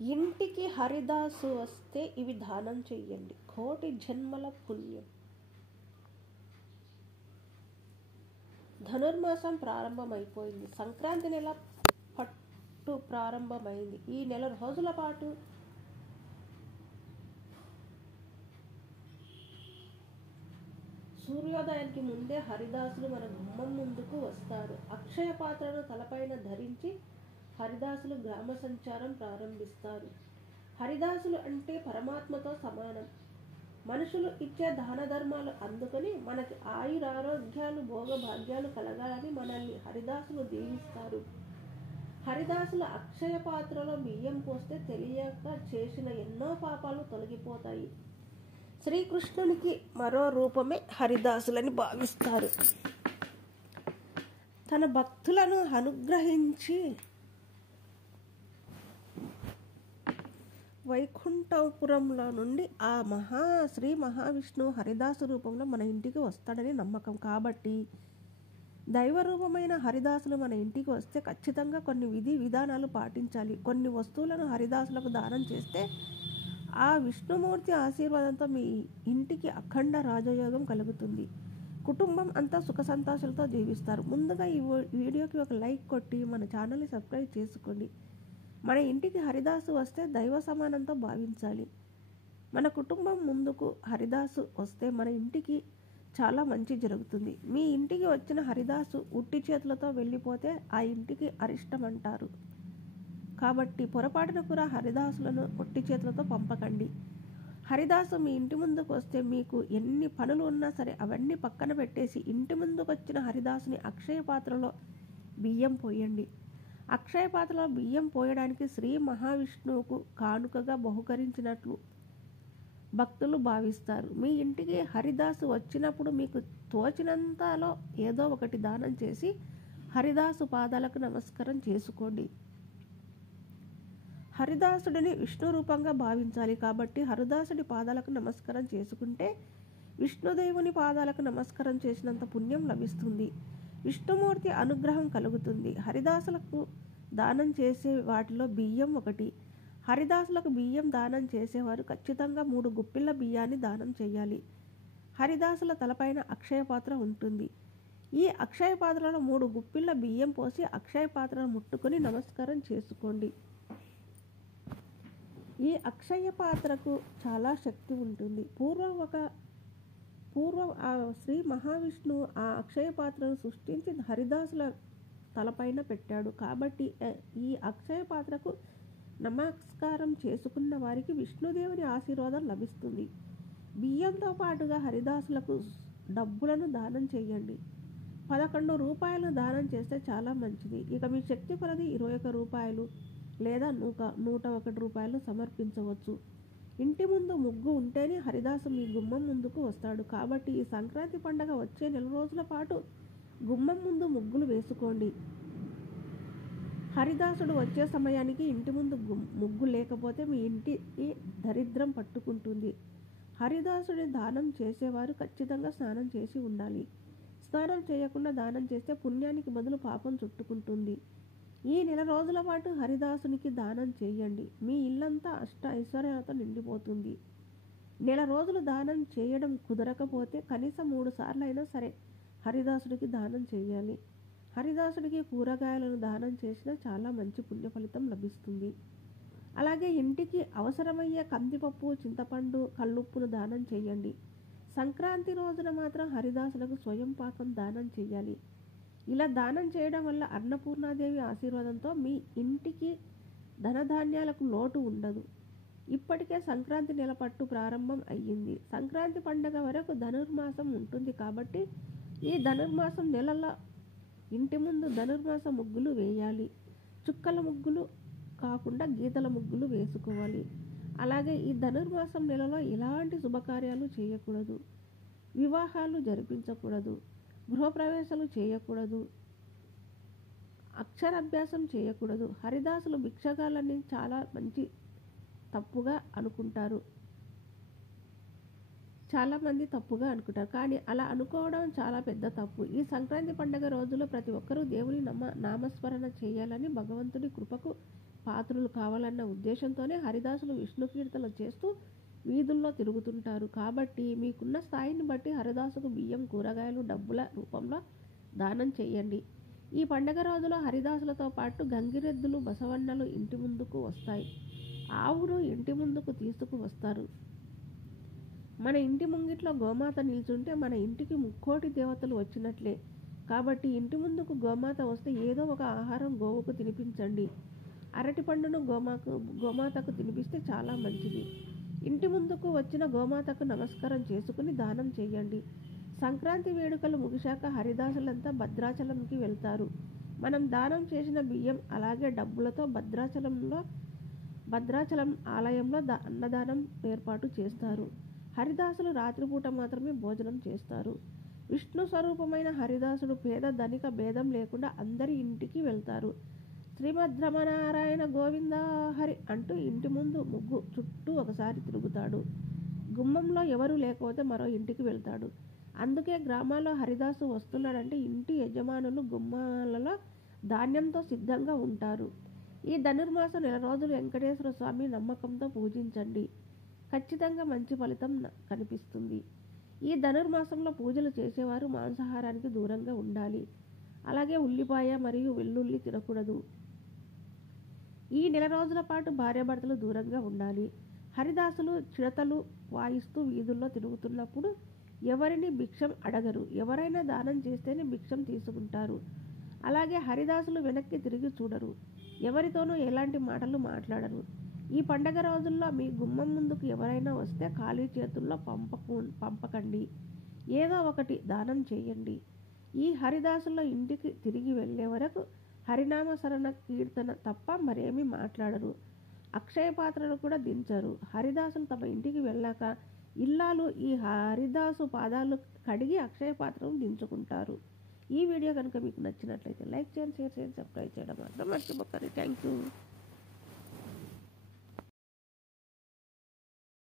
ఇంటికి హరిదాసు వస్తే ఇవి దానం చెయ్యండి, కోటి జన్మల పుణ్యం. ధనుర్మాసం ప్రారంభమైపోయింది. సంక్రాంతి నెల పట్టు ప్రారంభమైంది. ఈ నెల రోజుల పాటు సూర్యోదయానికి ముందే హరిదాసులు మన గుమ్మం ముందుకు వస్తారు. అక్షయ పాత్రను తలపైన ధరించి హరిదాసులు గ్రామ సంచారం ప్రారంభిస్తారు. హరిదాసులు అంటే పరమాత్మతో సమానం. మనుషులు ఇచ్చే దాన ధర్మాలు అందుకొని మనకి ఆయురారోగ్యాలు భోగభాగ్యాలు కలగాలని మనల్ని హరిదాసులు దీవిస్తారు. హరిదాసుల అక్షయ పాత్రలో బియ్యం పోస్తే తెలియక చేసిన ఎన్నో పాపాలు తొలగిపోతాయి. శ్రీకృష్ణునికి మరో రూపమే హరిదాసులని భావిస్తారు. తన భక్తులను అనుగ్రహించి వైకుంఠపురంలో నుండి ఆ శ్రీ మహావిష్ణువు హరిదాసు రూపంలో మన ఇంటికి వస్తాడని నమ్మకం. కాబట్టి దైవరూపమైన హరిదాసులు మన ఇంటికి వస్తే ఖచ్చితంగా కొన్ని విధి విధానాలు పాటించాలి. కొన్ని వస్తువులను హరిదాసులకు దానం చేస్తే ఆ విష్ణుమూర్తి ఆశీర్వాదంతో మీ ఇంటికి అఖండ రాజయోగం కలుగుతుంది. కుటుంబం అంతా సుఖ సంతోషాలతో జీవిస్తారు. ముందుగా ఈ వీడియోకి ఒక లైక్ కొట్టి మన ఛానల్ని సబ్స్క్రైబ్ చేసుకోండి. మన ఇంటికి హరిదాసు వస్తే దైవ సమానంతో భావించాలి. మన కుటుంబం ముందుకు హరిదాసు వస్తే మన ఇంటికి చాలా మంచి జరుగుతుంది. మీ ఇంటికి వచ్చిన హరిదాసు ఉట్టి చేతులతో వెళ్ళిపోతే ఆ ఇంటికి అరిష్టం అంటారు. కాబట్టి పొరపాటున కూడా హరిదాసులను ఒట్టి చేతులతో పంపకండి. హరిదాసు మీ ఇంటి ముందుకు వస్తే మీకు ఎన్ని పనులు ఉన్నా సరే అవన్నీ పక్కన పెట్టేసి ఇంటి ముందుకు వచ్చిన హరిదాసుని అక్షయ పాత్రలో బియ్యం పోయండి. అక్షయ పాత్రలో బియ్యం పోయడానికి శ్రీ మహావిష్ణువుకు కానుకగా బహుకరించినట్లు భక్తులు భావిస్తారు. మీ ఇంటికి హరిదాసు వచ్చినప్పుడు మీకు తోచినంతలో ఏదో ఒకటి దానం చేసి హరిదాసు పాదాలకు నమస్కారం చేసుకోండి. హరిదాసుడిని విష్ణు రూపంగా భావించాలి. కాబట్టి హరిదాసుడి పాదాలకు నమస్కారం చేసుకుంటే విష్ణుదేవుని పాదాలకు నమస్కారం చేసినంత పుణ్యం లభిస్తుంది. విష్ణుమూర్తి అనుగ్రహం కలుగుతుంది. హరిదాసులకు దానం చేసే వాటిలో బియ్యం ఒకటి. హరిదాసులకు బియ్యం దానం చేసేవారు ఖచ్చితంగా 3 గుప్పిళ్ళ బియ్యాన్ని దానం చేయాలి. హరిదాసుల తలపైన అక్షయ పాత్ర ఉంటుంది. ఈ అక్షయ పాత్రలో 3 గుప్పిళ్ళ బియ్యం పోసి అక్షయ పాత్రను ముట్టుకొని నమస్కారం చేసుకోండి. ఈ అక్షయ పాత్రకు చాలా శక్తి ఉంటుంది. పూర్వం ఆ శ్రీ మహావిష్ణువు ఆ అక్షయ పాత్రను సృష్టించి హరిదాసుల తలపైన పెట్టాడు. కాబట్టి ఈ అక్షయ పాత్రకు నమస్కారం చేసుకున్న వారికి విష్ణుదేవుని ఆశీర్వాదం లభిస్తుంది. బియ్యంతో పాటుగా హరిదాసులకు డబ్బులను దానం చేయండి. 11 రూపాయలను దానం చేస్తే చాలా మంచిది. ఇక మీ శక్తి కొలది 21 రూపాయలు లేదా 101 రూపాయలు సమర్పించవచ్చు. ఇంటి ముందు ముగ్గు ఉంటేనే హరిదాసు మీ గుమ్మం ముందుకు వస్తాడు. కాబట్టి ఈ సంక్రాంతి పండుగ వచ్చే నెల రోజుల పాటు గుమ్మం ముందు ముగ్గులు వేసుకోండి. హరిదాసుడు వచ్చే సమయానికి ఇంటి ముందు ముగ్గు లేకపోతే మీ ఇంటికి దరిద్రం పట్టుకుంటుంది. హరిదాసుడి దానం చేసేవారు ఖచ్చితంగా స్నానం చేసి ఉండాలి. స్నానం చేయకుండా దానం చేస్తే పుణ్యానికి బదులు పాపం చుట్టుకుంటుంది. ఈ నెల రోజుల పాటు హరిదాసునికి దానం చేయండి. మీ ఇల్లంతా అష్ట ఐశ్వర్యాలతో నిండిపోతుంది. నెల రోజులు దానం చేయడం కుదరకపోతే కనీసం 3 సార్లు అయినా సరే హరిదాసుడికి దానం చేయాలి. హరిదాసుడికి కూరగాయలను దానం చేసినా చాలా మంచి పుణ్య ఫలితం లభిస్తుంది. అలాగే ఇంటికి అవసరమయ్యే కందిపప్పు, చింతపండు, కల్లుప్పును దానం చేయండి. సంక్రాంతి రోజున మాత్రం హరిదాసులకు స్వయం పాకం దానం చేయాలి. ఇలా దానం చేయడం వల్ల అన్నపూర్ణాదేవి ఆశీర్వాదంతో మీ ఇంటికి ధనధాన్యాలకు లోటు ఉండదు. ఇప్పటికే సంక్రాంతి నెల పట్టు ప్రారంభం అయ్యింది. సంక్రాంతి పండుగ వరకు ధనుర్మాసం ఉంటుంది. కాబట్టి ఈ ధనుర్మాసం నెలలో ఇంటి ముందు ధనుర్మాస ముగ్గులు వేయాలి. చుక్కల ముగ్గులు కాకుండా గీతల ముగ్గులు వేసుకోవాలి. అలాగే ఈ ధనుర్మాసం నెలలో ఎలాంటి శుభకార్యాలు చేయకూడదు. వివాహాలు జరిపించకూడదు. గృహప్రవేశాలు చేయకూడదు. అక్షరాభ్యాసం చేయకూడదు. హరిదాసులు భిక్షగాళ్ళని చాలా మంచి తప్పుగా అనుకుంటారు. చాలామంది తప్పుగా అనుకుంటారు. కానీ అలా అనుకోవడం చాలా పెద్ద తప్పు. ఈ సంక్రాంతి పండుగ రోజుల్లో ప్రతి ఒక్కరూ దేవుని నామస్మరణ చేయాలని భగవంతుడి కృపకు పాత్రులు కావాలన్న ఉద్దేశంతోనే హరిదాసులు విష్ణు కీర్తనలు చేస్తూ వీధుల్లో తిరుగుతుంటారు. కాబట్టి మీకున్న స్థాయిని బట్టి హరిదాసుకు బియ్యం, కూరగాయలు, డబ్బుల రూపంలో దానం చేయండి. ఈ పండగ రోజులో హరిదాసులతో పాటు గంగిరెద్దులు, బసవన్నలు ఇంటి ముందుకు వస్తాయి. ఆవును ఇంటి ముందుకు తీసుకువస్తారు. మన ఇంటి ముంగిట్లో గోమాత నిల్చుంటే మన ఇంటికి ముక్కోటి దేవతలు వచ్చినట్లే. కాబట్టి ఇంటి ముందుకు గోమాత వస్తే ఏదో ఒక ఆహారం గోవుకు తినిపించండి. అరటి పండును గోమాతకు తినిపిస్తే చాలా మంచిది. ఇంటి ముందుకు వచ్చిన గోమాతకు నమస్కారం చేసుకుని దానం చేయండి. సంక్రాంతి వేడుకలు ముగిశాక హరిదాసులంతా భద్రాచలంకి వెళ్తారు. మనం దానం చేసిన బియ్యం అలాగే డబ్బులతో భద్రాచలం ఆలయంలో అన్నదానం ఏర్పాటు చేస్తారు. హరిదాసులు రాత్రిపూట మాత్రమే భోజనం చేస్తారు. విష్ణు స్వరూపమైన హరిదాసుడు పేద ధనిక భేదం లేకుండా అందరి ఇంటికి వెళ్తారు. శ్రీమద్రమణారాయణ గోవింద హరి అంటూ ఇంటి ముందు ముగ్గు చుట్టూ ఒకసారి తిరుగుతాడు. గుమ్మంలో ఎవరు లేకపోతే మరో ఇంటికి వెళ్తాడు. అందుకే గ్రామాల్లో హరిదాసు వస్తున్నాడంటే ఇంటి యజమానులు గుమ్మాలలో ధాన్యంతో సిద్ధంగా ఉంటారు. ఈ ధనుర్మాసం 1 రోజులు వెంకటేశ్వర స్వామి నమ్మకంతో పూజించండి. ఖచ్చితంగా మంచి ఫలితం కనిపిస్తుంది. ఈ ధనుర్మాసంలో పూజలు చేసేవారు మాంసాహారానికి దూరంగా ఉండాలి. అలాగే ఉల్లిపాయ మరియు వెల్లుల్లి తినకూడదు. ఈ 1 రోజుల పాటు భార్యాభర్తలు దూరంగా ఉండాలి. హరిదాసులు చిడతలు వాయిస్తూ వీధుల్లో తిరుగుతున్నప్పుడు ఎవరిని భిక్షం అడగరు. ఎవరైనా దానం చేస్తేనే భిక్షం తీసుకుంటారు. అలాగే హరిదాసులు వెనక్కి తిరిగి చూడరు. ఎవరితోనూ ఎలాంటి మాటలు మాట్లాడరు. ఈ పండగ రోజుల్లో మీ గుమ్మం ముందుకు ఎవరైనా వస్తే ఖాళీ చేతుల్లో పంపకండి. ఏదో ఒకటి దానం చేయండి. ఈ హరిదాసుల ఇంటికి తిరిగి వెళ్ళే వరకు హరినామ శరణ కీర్తన తప్ప మరేమీ మాట్లాడరు. అక్షయ పాత్రను కూడా దించరు. హరిదాసులు తమ ఇంటికి వెళ్ళాక ఇల్లాలు ఈ హరిదాసు పాదాలు కడిగి అక్షయ పాత్రను దించుకుంటారు. ఈ వీడియో కనుక మీకు నచ్చినట్లయితే లైక్ చేయండి, షేర్ చేయండి, సబ్స్క్రైబ్ చేయడం మాత్రం మర్చిపోకండి. Thank you.